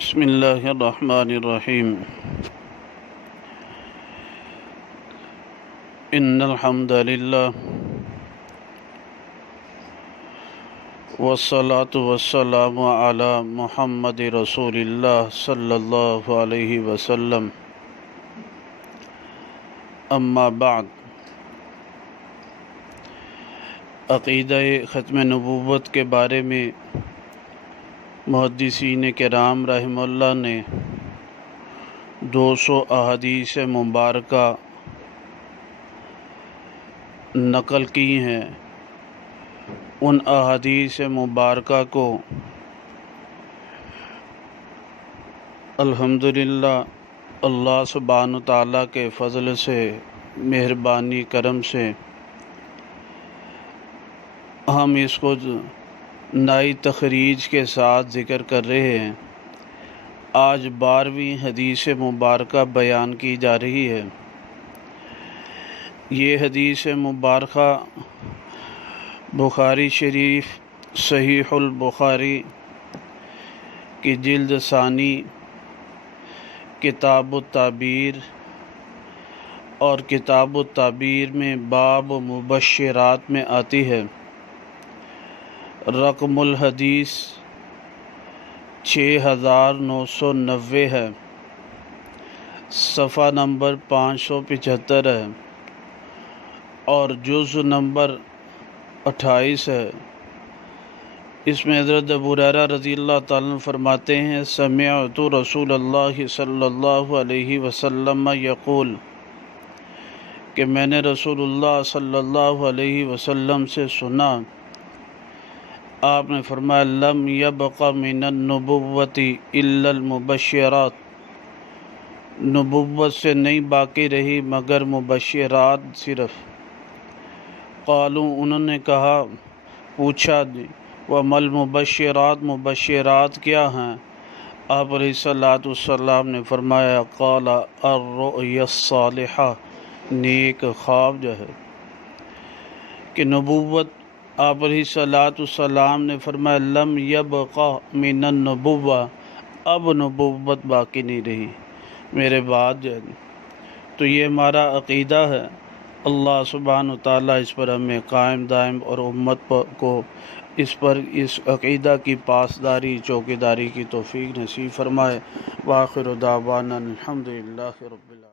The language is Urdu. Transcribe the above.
بسم اللہ الرحمن الرحیم ان الحمد للہ والصلاة والسلام علی محمد رسول اللہ صلی اللہ علیہ وسلم اما بعد عقیدہ ختم نبوت کے بارے میں محدثین کرام رحمہ اللہ نے 200 احادیث مبارکہ نقل کی ہیں۔ ان احادیث مبارکہ کو الحمدللہ اللہ سبحانہ تعالیٰ کے فضل سے، مہربانی کرم سے ہم اس کو نئی تخریج کے ساتھ ذکر کر رہے ہیں۔ آج 12ویں حدیث مبارکہ بیان کی جا رہی ہے۔ یہ حدیث مبارکہ بخاری شریف صحیح البخاری کی جلد ثانی کتاب التعبیر اور کتاب التعبیر میں باب مبشرات میں آتی ہے۔ رقم الحدیث 6990 ہے، صفحہ نمبر 575 ہے اور جز نمبر 28 ہے۔ اس میں حضرت ابو ہریرہ رضی اللہ تعالیٰ عنہ فرماتے ہیں، سمعت رسول اللہ صلی اللہ علیہ وسلم یقول، کہ میں نے رسول اللہ صلی اللہ علیہ وسلم سے سنا، آپ نے فرمایا، لم یبق من النبوۃ الا المبشرات، نبوت سے نہیں باقی رہی مگر مبشرات صرف۔ قالوا، انہوں نے کہا، پوچھا، وما المبشرات، مبشرات کیا ہیں؟ آپ علیہ الصلوۃ والسلام نے فرمایا، قال الرؤیا الصالحہ، نیک خواب جو ہے کہ نبوت۔ آپ علیہ الصلوۃ والسلام نے فرمایا، لم یبق من النبوہ، اب نبوت باقی نہیں رہی میرے بعد جو ہے۔ تو یہ ہمارا عقیدہ ہے۔ اللہ سبحانہ تعالیٰ اس پر ہمیں قائم دائم اور امت کو اس عقیدہ کی پاسداری، چوکیداری کی توفیق نصیب فرمائے۔ وآخر دعوانا الحمدللہ رب العالمین۔